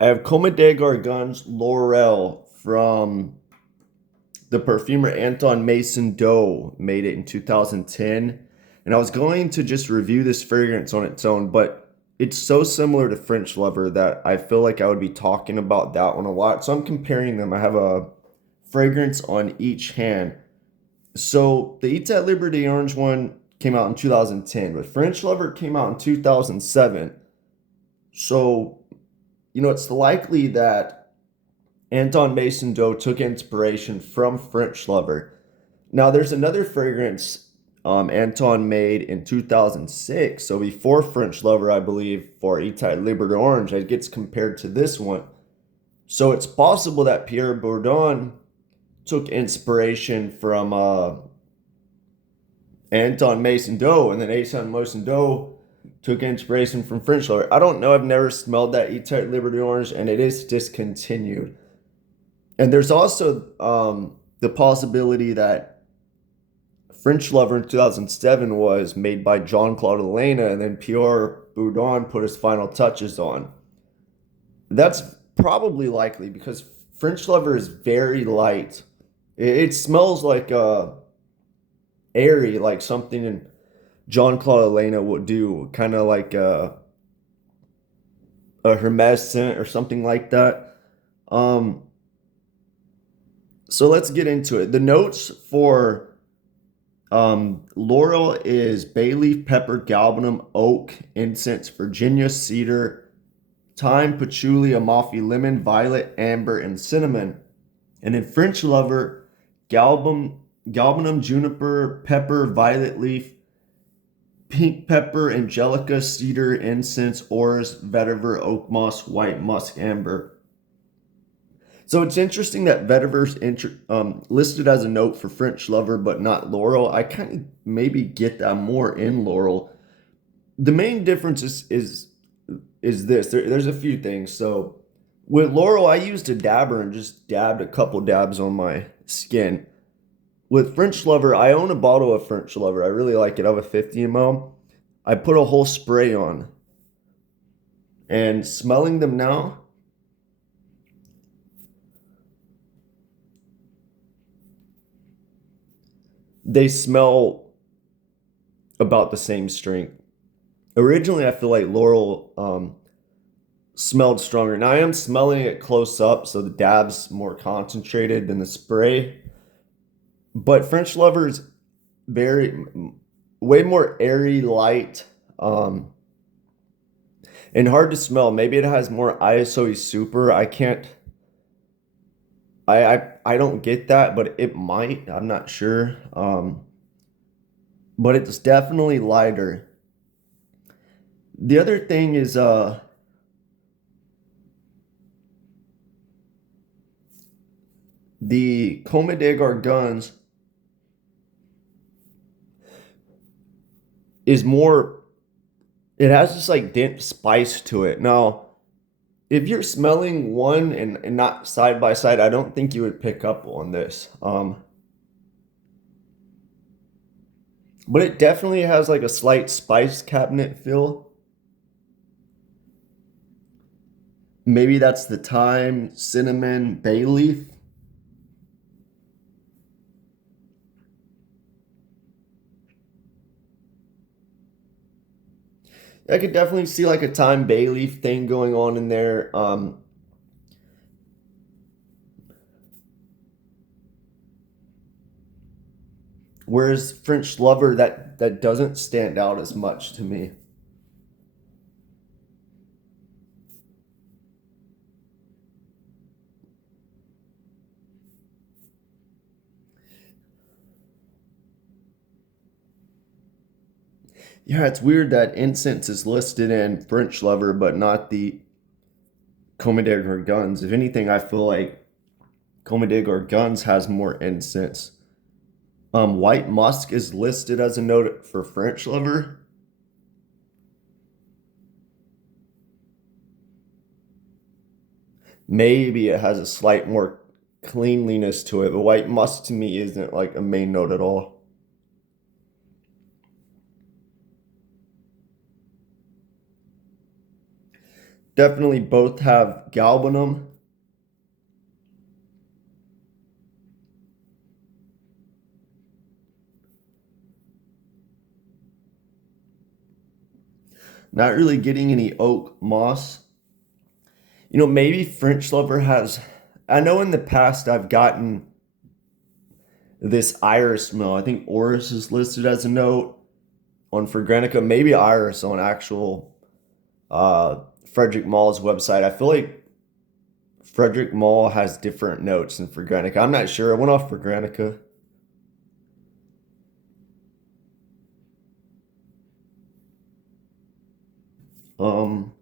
I have Comme des Gargons Laurel from the perfumer Anton Mason Doe, made it in 2010. And I was going to just review this fragrance on its own, but it's so similar to French Lover that I feel like I would be talking about that one a lot. So I'm comparing them. I have a fragrance on each hand. So the Eat at Liberty Orange one came out in 2010, but French Lover came out in 2007. So, it's likely that Anton Mason Doe took inspiration from French Lover. Now, there's another fragrance Anton made in 2006, so before French Lover, I believe, for Eat at Liberty Orange, it gets compared to this one. So it's possible that Pierre Bourdon took inspiration from Anton Mason Doe, and then Anton Mason Doe took inspiration from French Lover. I don't know. I've never smelled that Eat at Liberty Orange, and it is discontinued. And there's also the possibility that French Lover in 2007 was made by Jean-Claude Elena, and then Pierre Bourdon put his final touches on. That's probably likely because French Lover is very light. It smells like airy, like something Jean-Claude Elena would do, kind of like a Hermes scent or something like that. Um, so let's get into it. The notes for Laurel is bay leaf, pepper, galbanum, oak, incense, Virginia, cedar, thyme, patchouli, amalfi, lemon, violet, amber, and cinnamon. And in French Lover, galbanum, juniper, pepper, violet leaf, pink pepper, angelica, cedar, incense, orris, vetiver, oak moss, white musk, amber. So it's interesting that vetiver's listed as a note for French Lover, but not Laurel. I kind of maybe get that more in Laurel. The main difference is this. There's a few things. So with Laurel, I used a dabber and just dabbed a couple dabs on my skin. With French Lover, I own a bottle of French Lover. I really like it. I have a 50 ml. I put a whole spray on. And smelling them now, they smell about the same strength. Originally, I feel like Laurel smelled stronger. Now I am smelling it close up, so the dab's more concentrated than the spray. But French Lover is very, way more airy, light, and hard to smell. Maybe it has more ISO super. I can't. I don't get that, but it might. I'm not sure. But it's definitely lighter. The other thing is the Comme des Gargons is more, it has this like dense spice to it. Now, if you're smelling one and not side by side, I don't think you would pick up on this. But it definitely has like a slight spice cabinet feel. Maybe that's the thyme, cinnamon, bay leaf. I could definitely see like a thyme bay leaf thing going on in there. Whereas French Lover, that doesn't stand out as much to me. Yeah, it's weird that incense is listed in French Lover, but not the Comme des Gargons. If anything, I feel like Comme des Gargons has more incense. White musk is listed as a note for French Lover. Maybe it has a slight more cleanliness to it, but white musk to me isn't like a main note at all. Definitely both have galbanum. Not really getting any oak moss. Maybe French Lover has. I know in the past I've gotten this iris smell. I think Oris is listed as a note on Fragrantica. Maybe iris on actual Frederic Malle's website. I feel like Frederic Malle has different notes than Fragrantica. I'm not sure. I went off Fragrantica. Um,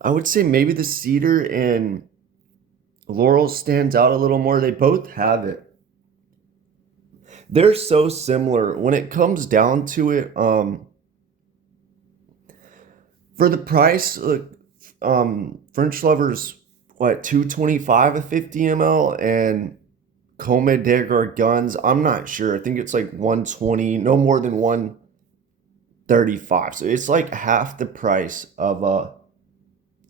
I would say maybe the cedar and Laurel stands out a little more. They both have it. They're so similar when it comes down to it. For the price, French Lovers what 225 a 50 ml, and Comme des Gargons, I'm not sure. I think it's like 120, no more than 135. So it's like half the price of a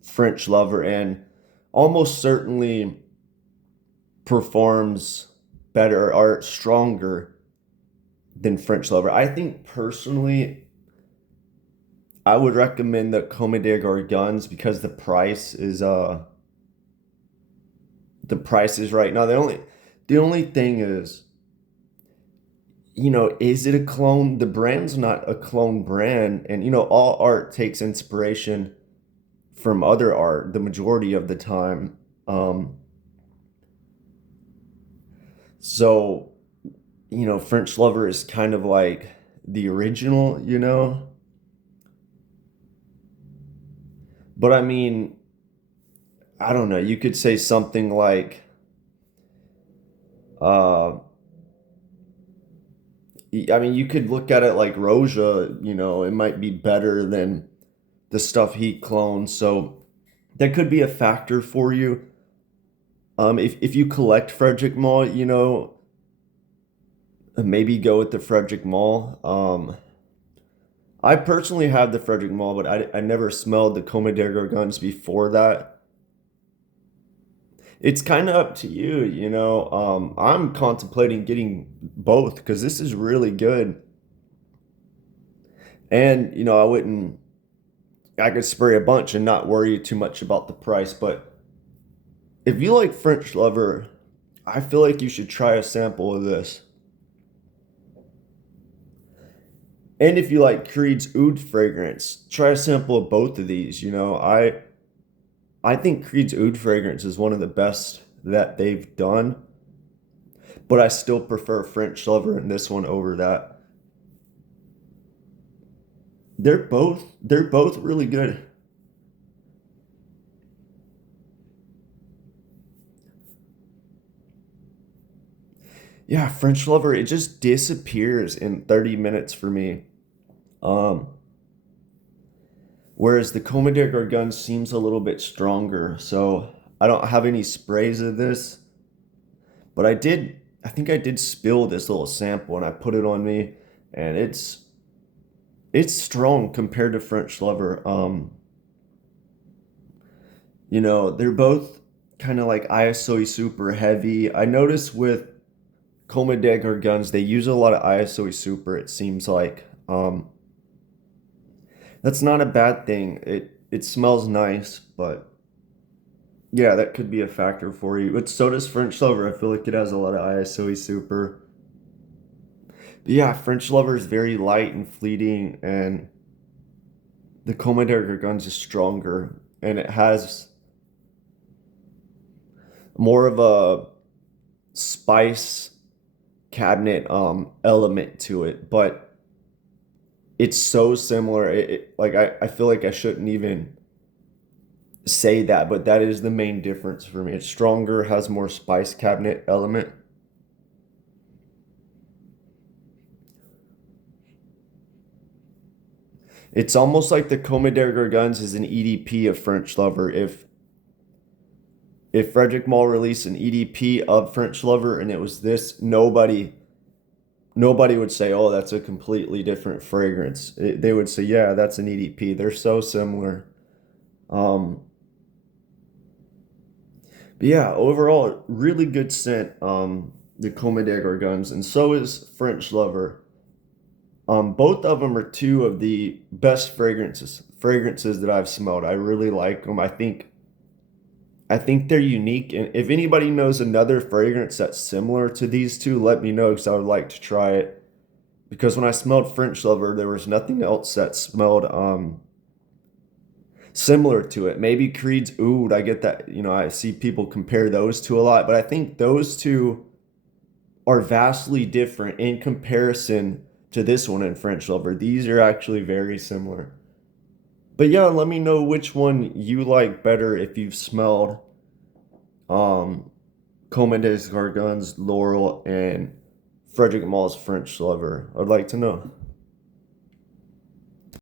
French Lover, and almost certainly performs better or stronger than French Lover. I think personally, I would recommend the Comme des Gargons because the price is right now. The only thing is, is it a clone? The brand's not a clone brand, and all art takes inspiration from other art the majority of the time. So, French Lover is kind of like the original. But I mean, I don't know. You could say something like, uh, I mean, you could look at it like Roja, it might be better than the stuff he clones. So that could be a factor for you. If you collect Frederic Malle, maybe go with the Frederic Malle. I personally have the Frederic Malle, but I never smelled the Comme des Gargons before that. It's kind of up to you. I'm contemplating getting both because this is really good. And, I could spray a bunch and not worry too much about the price. But if you like French Lover, I feel like you should try a sample of this. And if you like Creed's Oud fragrance, try a sample of both of these. I think Creed's Oud fragrance is one of the best that they've done, but I still prefer French Lover and this one over that. They're both really good. Yeah, French Lover, it just disappears in 30 minutes for me. Um, Whereas the Comme des Gargons seems a little bit stronger. So I don't have any sprays of this, but I think I did spill this little sample and I put it on me, and it's strong compared to French Lover. They're both kind of like ISO super heavy. I noticed with Comme des Gargons, they use a lot of ISO super, it seems like. That's not a bad thing. It smells nice, but yeah, that could be a factor for you. But so does French Lover. I feel like it has a lot of ISO super. But yeah, French Lover is very light and fleeting, and the Comme des Gargons is stronger, and it has more of a spice cabinet element to it, but it's so similar. Like I feel like I shouldn't even say that, but that is the main difference for me. It's stronger, has more spice cabinet element. It's almost like the Comme des Gargons is an EDP of French Lover. If Frederic Malle released an EDP of French Lover and it was this, nobody nobody would say, oh, that's a completely different fragrance. They would say, yeah, that's an EDP. They're so similar. Um, but yeah, overall, really good scent. The Comme des Gargons, and so is French Lover. Both of them are two of the best fragrances that I've smelled. I really like them. I think they're unique. And if anybody knows another fragrance that's similar to these two, let me know because I would like to try it. Because when I smelled French Lover, there was nothing else that smelled similar to it. Maybe Creed's Oud. I get that. I see people compare those two a lot, but I think those two are vastly different in comparison to this one in French Lover. These are actually very similar. But yeah, let me know which one you like better if you've smelled um Comme des Gargons, Laurel, and Frederic Malle's French Lover. I'd like to know.